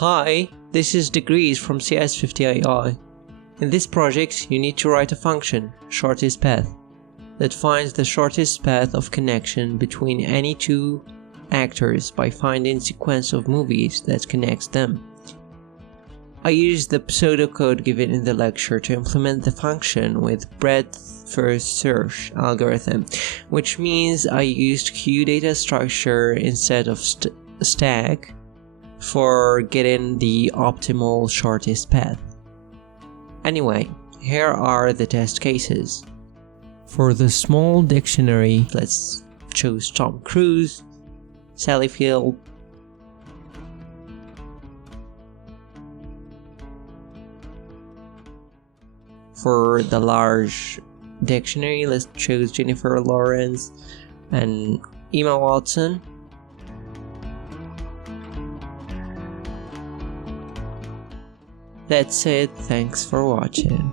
Hi, this is Degrees from CS50 In this project, you need to write a function, shortest path, that finds the shortest path of connection between any two actors by finding sequence of movies that connects them. I used the pseudocode given in the lecture to implement the function with breadth first search algorithm, which means I used QData structure instead of stack for getting the optimal shortest path. Anyway, here are the test cases. For the small dictionary, let's choose Tom Cruise, Sally Field, for the large dictionary, let's choose Jennifer Lawrence and Emma Watson. That's it, thanks for watching.